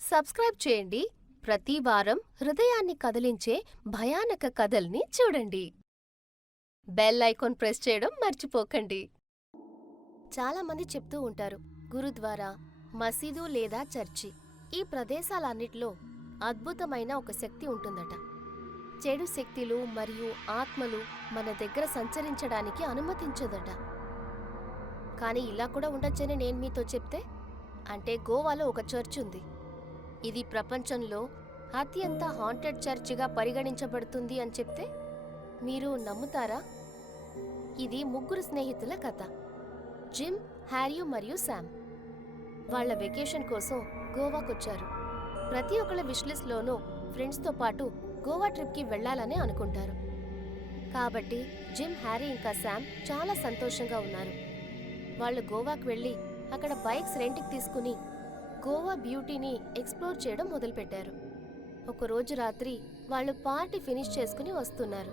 Subscribe చేయండి. ప్రతి వారం హృదయాన్ని కదిలించే భయానక కథల్ని చూడండి. బెల్ ఐకాన్ ప్రెస్ చేయడం మర్చిపోకండి. చాలామంది చెప్తూ ఉంటారు, గురుద్వారా, మసీదు లేదా చర్చి ఈ ప్రదేశాలన్నిటిలో అద్భుతమైన ఒక శక్తి ఉంటుందట. చెడు శక్తులు మరియు ఆత్మలు మన దగ్గర సంచరించడానికి అనుమతించదట. కానీ ఇలా కూడా ఉండొచ్చని నేను మీతో చెప్తే, అంటే గోవాలో ఒక చర్చ్ ఉంది. ఇది ప్రపంచంలో అత్యంత హాంటెడ్ చర్చిగా పరిగణించబడుతుంది అని చెప్తే మీరు నమ్ముతారా? ఇది ముగ్గురు స్నేహితుల కథ. జిమ్, హ్యారీ మరియు శామ్ వాళ్ళ వెకేషన్ కోసం గోవాకొచ్చారు. ప్రతి ఒక్కళ్ళ విష్లిస్ట్లోనూ ఫ్రెండ్స్తో పాటు గోవా ట్రిప్కి వెళ్లాలని అనుకుంటారు. కాబట్టి జిమ్, హ్యారీ ఇంకా శామ్ చాలా సంతోషంగా ఉన్నారు. వాళ్ళు గోవాకు వెళ్ళి అక్కడ బైక్స్ రెంట్కి తీసుకుని గోవా బ్యూటీని ఎక్స్ప్లోర్ చేయడం మొదలుపెట్టారు. ఒకరోజు రాత్రి వాళ్ళు పార్టీ ఫినిష్ చేసుకుని వస్తున్నారు.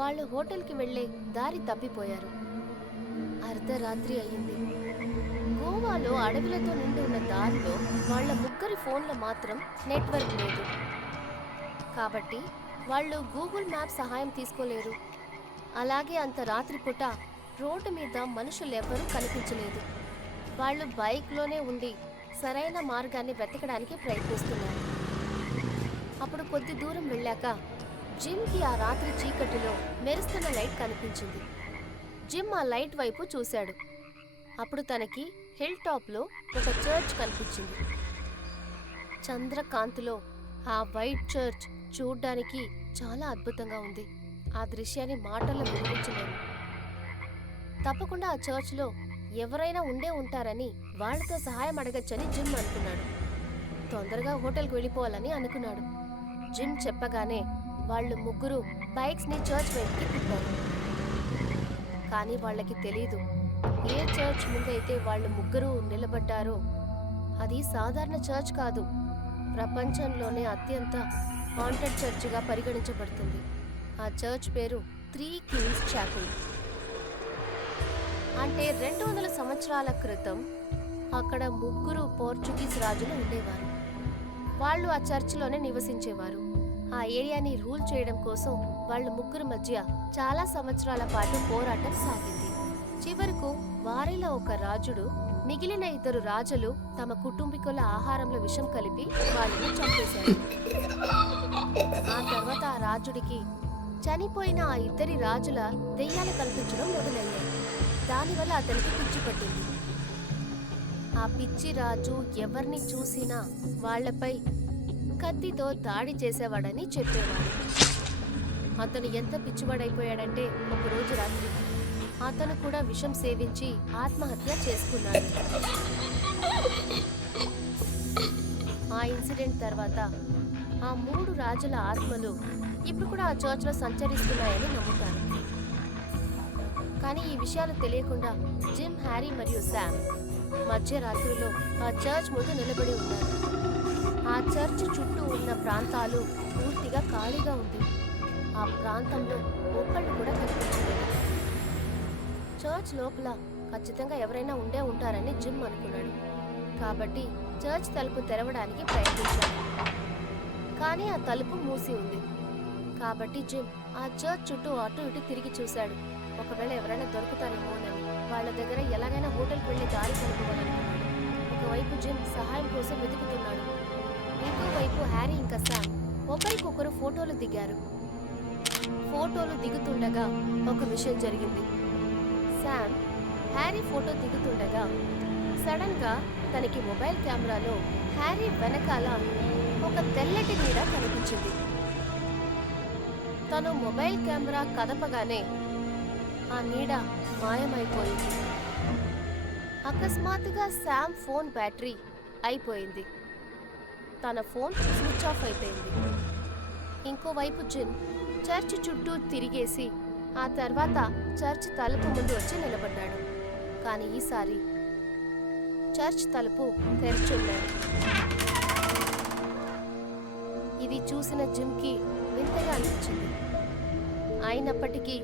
వాళ్ళు హోటల్కి వెళ్లే దారి తప్పిపోయారు. అర్ధరాత్రి అయ్యింది. గోవాలో అడవులతో నిండి ఉన్న దారిలో వాళ్ళ ముగ్గురి ఫోన్లో మాత్రం నెట్వర్క్ లేదు. కాబట్టి వాళ్ళు గూగుల్ మ్యాప్ సహాయం తీసుకోలేరు. అలాగే అంత రాత్రిపూట రోడ్డు మీద మనుషులెవ్వరూ కనిపించలేదు. వాళ్ళు బైక్లోనే ఉండి సరైన మార్గాన్ని వెతకడానికి ప్రయత్నిస్తున్నారు. అప్పుడు కొద్ది దూరం వెళ్ళాక జిమ్కి ఆ రాత్రి చీకటిలో మెరుస్తున్న లైట్ కనిపించింది. జిమ్ ఆ లైట్ వైపు చూశాడు. అప్పుడు తనకి హిల్ టాప్లో ఒక చర్చ్ కనిపించింది. చంద్రకాంతిలో ఆ వైట్ చర్చ్ చూడ్డానికి చాలా అద్భుతంగా ఉంది. ఆ దృశ్యాన్ని మాటల్లో వివరించలేము. తప్పకుండా ఆ చర్చ్లో ఎవరైనా ఉండే ఉంటారని వాళ్లతో సహాయం అడగచ్చని జిమ్ అనుకున్నాడు. తొందరగా హోటల్కి వెళ్ళిపోవాలని అనుకున్నాడు. జిమ్ చెప్పగానే వాళ్ళు ముగ్గురు బైక్స్ని చర్చ్ వైపుకి తిప్పారు. కానీ వాళ్ళకి తెలీదు, ఏ చర్చ్ ముందైతే వాళ్ళు ముగ్గురు నిలబడ్డారో అది సాధారణ చర్చ్ కాదు, ప్రపంచంలోనే అత్యంత హాంటెడ్ చర్చ్గా పరిగణించబడుతుంది. ఆ చర్చ్ పేరు 3 Kings చాపెల్. అంటే 200 సంవత్సరాల క్రితం అక్కడ ముగ్గురు పోర్చుగీస్ రాజులు ఉండేవారు. వాళ్ళు ఆ చర్చిలోనే నివసించేవారు. ఆ ఏరియాని రూల్ చేయడం కోసం వాళ్ళ ముగ్గురు మధ్య చాలా సంవత్సరాల పాటు పోరాటం సాగింది. చివరకు వారిలో ఒక రాజుడు మిగిలిన 2 రాజులు తమ కుటుంబీకుల ఆహారంలో విషం కలిపి వారిని చంపేశారు. ఆ తర్వాత ఆ రాజుడికి చనిపోయిన ఆ 2 రాజుల దెయ్యాలు కనిపించడం మొదలయ్యాయి. దానివల్ల అతనికి పిచ్చి పట్టింది. ఆ పిచ్చి రాజు ఎవరిని చూసినా వాళ్లపై కత్తితో దాడి చేసేవాడని చెప్పేవాడు. అతను ఎంత పిచ్చివాడైపోయాడంటే ఒకరోజు రాత్రి అతను కూడా విషం సేవించి ఆత్మహత్య చేసుకున్నాడు. ఆ ఇన్సిడెంట్ తర్వాత ఆ 3 రాజుల ఆత్మలు ఇప్పుడు కూడా ఆ చర్చ్లో సంచరిస్తున్నాయని నమ్ముతారు. కానీ ఈ విషయాలు తెలియకుండా జిమ్, హ్యారీ మరియు శామ్ మధ్యరాత్రిలో ఆ చర్చ్ ముందు నిలబడి ఉన్నారు. ఆ చర్చ్ చుట్టూ ఉన్న ప్రాంతాలు పూర్తిగా ఖాళీగా ఉంది. ఆ ప్రాంతంలో ఒక్కళ్ళు కూడా కనిపించలేదు. చర్చ్ లోపల ఖచ్చితంగా ఎవరైనా ఉండే ఉంటారని జిమ్ అనుకున్నాడు. కాబట్టి చర్చ్ తలుపు తెరవడానికి ప్రయత్నించాడు. కానీ ఆ తలుపు మూసి ఉంది. కాబట్టి జిమ్ ఆ చర్చ్ చుట్టూ అటు ఇటు తిరిగి చూశాడు. ఒకవేళ ఎవరైనా దొరుకుతారేమోనని, వాళ్ళ దగ్గర ఎలాగైనా హోటల్కి వెళ్ళే దారి కనుక్కోవాలనుకున్నాడు. ఒకవైపు జిమ్ సహాయం కోసం వెతుకుతున్నాడు. ఇంకోవైపు హ్యారీ ఇంకా శామ్ ఒకరికొకరు ఫోటోలు దిగారు. ఫోటోలు దిగుతుండగా ఒక విషయం జరిగింది. శామ్ హ్యారీ ఫోటో దిగుతుండగా సడన్ గా తనకి మొబైల్ కెమెరాలో హ్యారీ వెనకాల ఒక తెల్లటి నీడ కనిపించింది. తను మొబైల్ కెమెరా కదపగానే ఆ నీడ మాయమైపోయింది. అకస్మాత్తుగా శామ్ ఫోన్ బ్యాటరీ అయిపోయింది. తన ఫోన్ స్విచ్ ఆఫ్ అయిపోయింది. ఇంకోవైపు జిమ్ చర్చ్ చుట్టూ తిరిగేసి ఆ తర్వాత చర్చ్ తలుపు ముందు వచ్చి నిలబడ్డాడు. కానీ ఈసారి చర్చ్ తలుపు తెరిచున్నాడు. ఇది చూసిన జిమ్కి వింతగా అనిపించింది. అయినప్పటికీ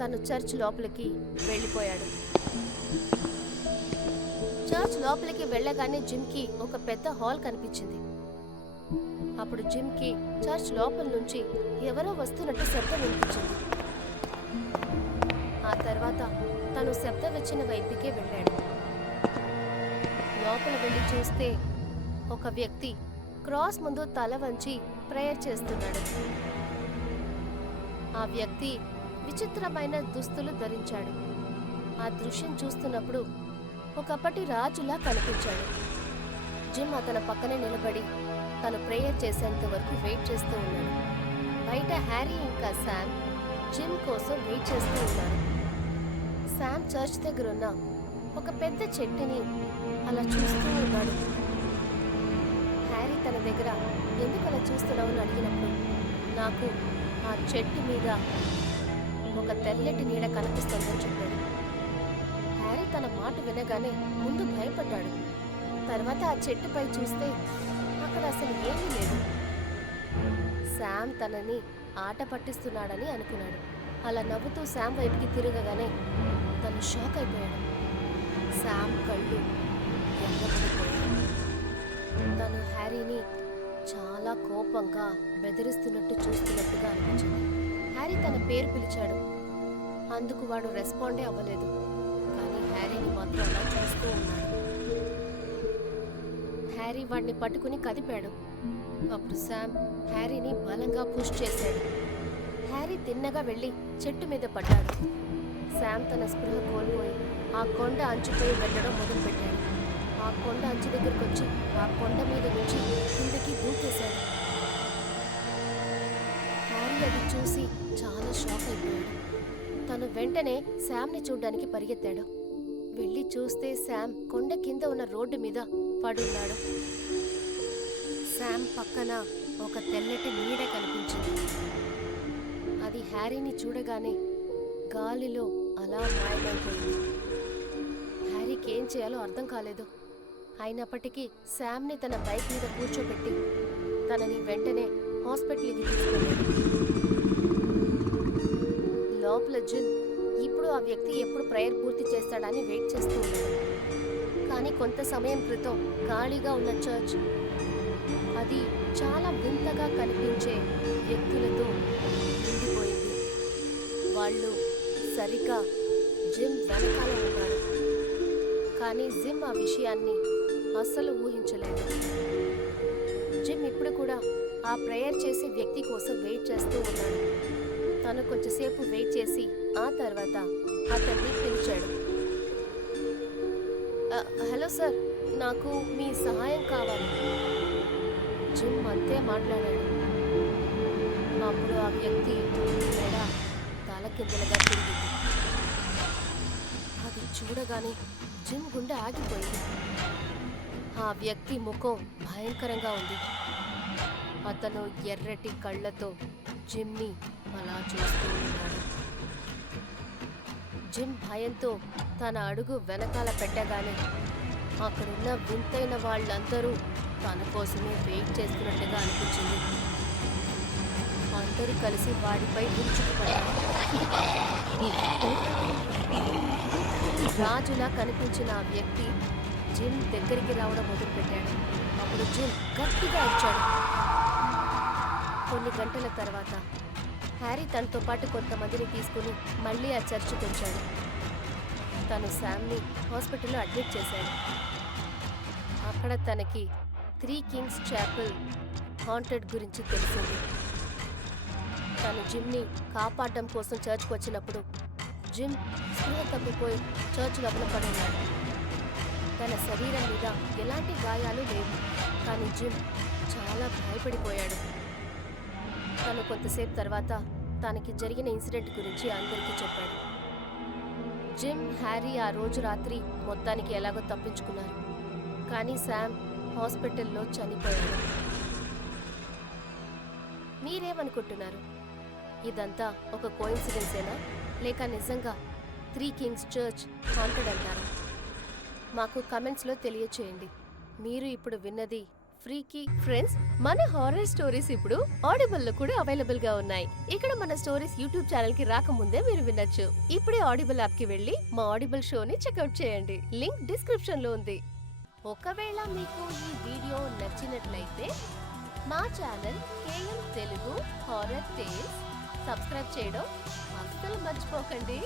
తను చర్చ్ లోపలికి వెళ్ళిపోయాడు. చర్చ్ లోపలికి వెళ్ళగానే జిమ్కి ఒక పెద్ద హాల్ కనిపించింది. అప్పుడు జిమ్కి చర్చ్ లోపల నుంచి ఎవరో వస్తున్నట్టు శబ్దం వినిపించింది. ఆ తర్వాత తను శబ్దం వచ్చిన వైపుకే వెళ్ళాడు. లోపల వెళ్ళి చూస్తే ఒక వ్యక్తి క్రాస్ ముందు తల వంచి ప్రేయర్ చేస్తున్నాడు. ఆ వ్యక్తి విచిత్రమైన దుస్తులు ధరించాడు. ఆ దృశ్యం చూస్తున్నప్పుడు ఒకప్పటి రాజులా కనిపించాడు. జిమ్ అతని పక్కనే నిలబడి తను ప్రేయర్ చేసేంత వరకు వెయిట్ చేస్తూ ఉన్నాడు. బయట హ్యారీ ఇంకా శామ్ జిమ్ కోసం వెయిట్ చేస్తూ ఉన్నారు. శామ్ చర్చ్ దగ్గర ఉన్న ఒక పెద్ద చెట్టుని అలా చూస్తూ ఉన్నాడు. హ్యారీ తన దగ్గర ఎందుకు అలా చూస్తున్నావు అని అడిగినప్పుడు, నాకు ఆ చెట్టు మీద ఒక తెల్లటి నీడ కనిపిస్తుందని చెప్పాడు. హ్యారీ తన మాట వినగానే ముందు భయపడ్డాడు. తర్వాత ఆ చెట్టుపై చూస్తే అక్కడ అసలు ఏమీ లేదు. శామ్ తనని ఆట పట్టిస్తున్నాడని అనుకున్నాడు. అలా నవ్వుతూ శామ్ వైపుకి తిరగగానే తను షాక్ అయిపోయాడు. శామ్ కళ్ళు ఎర్రబడిపోయాడు. తను హ్యారీని చాలా కోపంగా బెదిరిస్తున్నట్టు చూస్తున్నట్టుగా అనిపించింది. హ్యారీ తన పేరు పిలిచాడు. అందుకు వాడు రెస్పాండే అవ్వలేదు. కానీ హ్యారీని మాత్రం అలా చూస్తూ ఉన్నాడు. హ్యారీ వాడిని పట్టుకుని కదిపాడు. అప్పుడు శామ్ హ్యారీని బలంగా పుష్ చేశాడు. హ్యారీ తిన్నగా వెళ్ళి చెట్టు మీద పడ్డాడు. శామ్ తన స్పృహ కోల్పోయి ఆ కొండ అంచుపై వెళ్ళడం మొదలుపెట్టాడు. ఆ కొండ అంచు దగ్గరకు వచ్చి ఆ కొండ మీద నుంచి కిందకి దూకేశాడు. హ్యారీ అది చూసి చాలా షాక్ అయిపోయాడు. తను వెంటనే శామ్ని చూడ్డానికి పరిగెత్తాడు. వెళ్ళి చూస్తే శామ్ కొండ కింద ఉన్న రోడ్డు మీద పడున్నాడు. శామ్ పక్కన ఒక తెల్లటి నీడ కనిపించింది. అది హ్యారీని చూడగానే గాలిలో అలా మాయమైపోయింది. హ్యారీకి ఏం చేయాలో అర్థం కాలేదు. అయినప్పటికీ శామ్ని తన బైక్ మీద కూర్చోబెట్టి తనని వెంటనే హాస్పిటల్కి తీసుకెళ్ళాడు. లోపల జిమ్ ఇప్పుడు ఆ వ్యక్తి ఎప్పుడు ప్రేయర్ పూర్తి చేస్తాడని వెయిట్ చేస్తూ ఉన్నాడు. కానీ కొంత సమయం క్రితం ఖాళీగా ఉన్న చర్చ్ అది చాలా వింతగా కనిపించే వ్యక్తులతో నిండిపోయింది. వాళ్ళు సరిగ్గా జిమ్ వెనకాల ఉన్నారు. కానీ జిమ్ ఆ విషయాన్ని అస్సలు ఊహించలేదు. జిమ్ ఇప్పుడు కూడా ఆ ప్రేయర్ చేసే వ్యక్తి కోసం వెయిట్ చేస్తూ ఉన్నాడు. తను కొంచెంసేపు వెయిట్ చేసి ఆ తర్వాత అతన్ని పిలిచాడు. హలో సార్, నాకు మీ సహాయం కావాలి. జిమ్ అంతే మాట్లాడాడు. అప్పుడు ఆ వ్యక్తి మెడ తలకిందులుగా తిరిగింది. అది చూడగానే జిమ్ గుండె ఆగిపోయింది. ఆ వ్యక్తి ముఖం భయంకరంగా ఉంది. అతను ఎర్రటి కళ్ళతో జిమ్ని అలా చూస్తూ ఉన్నాడు. జిమ్ భయంతో తన అడుగు వెనకాల పెట్టగానే అక్కడున్న వింతైన వాళ్ళందరూ తన కోసమే వెయిట్ చేస్తున్నట్టుగా అనిపించింది. అందరూ కలిసి వాడిపై విరుచుకుపడ్డారు. రాజులా కనిపించిన ఆ వ్యక్తి జిమ్ దగ్గరికి రావడం మొదలుపెట్టాడు. అప్పుడు జిమ్ గట్టిగా అరిచాడు. కొన్ని గంటల తర్వాత హ్యారీ తనతో పాటు కొంతమందిని తీసుకుని మళ్ళీ ఆ చర్చికి వచ్చాడు. తను శామ్ని హాస్పిటల్లో అడ్మిట్ చేశాడు. అక్కడ తనకి 3 కింగ్స్ చాపెల్ హాంటెడ్ గురించి తెలిసింది. తను జిమ్ని కాపాడడం కోసం చర్చ్కి వచ్చినప్పుడు జిమ్ స్పృహ తప్పిపోయి చర్చ్ లోపల పడున్నాడు. తన శరీరం మీద ఎలాంటి గాయాలు లేవు. కానీ జిమ్ చాలా భయపడిపోయాడు. తను కొంతసేపు తర్వాత తనకి జరిగిన ఇన్సిడెంట్ గురించి అందరికీ చెప్పాడు. జిమ్, హ్యారీ ఆ రోజు రాత్రి మొత్తానికి ఎలాగో తప్పించుకున్నారు. కానీ శామ్ హాస్పిటల్లో చనిపోయాడు. మీరేమనుకుంటున్నారు? ఇదంతా ఒక కోయిన్సిడెన్సేనా లేక నిజంగా 3 కింగ్స్ చర్చ్ హాంటెడ్ అంటారా? మాకు కమెంట్స్లో తెలియచేయండి. మీరు ఇప్పుడు విన్నది ఫ్రీకీ ఫ్రెండ్స్, మన హారర్ స్టోరీస్ ఇప్పుడు ఆడిబుల్ లో కూడా అవైలబుల్ గా ఉన్నాయి. ఇక్కడ మన స్టోరీస్ యూట్యూబ్ ఛానల్ కి రాకముందే మీరు వినొచ్చు. ఇప్పుడే ఆడిబుల్ యాప్ కి వెళ్ళి మా ఆడిబుల్ షోని చెక్అవుట్ చేయండి. లింక్ డిస్క్రిప్షన్ లో ఉంది. ఒకవేళ మీకు ఈ వీడియో నచ్చినట్లయితే మా ఛానల్ కేఎం తెలుగు హారర్ టేల్స్ సబ్స్క్రైబ్ చేయడం అస్సలు మర్చిపోకండి.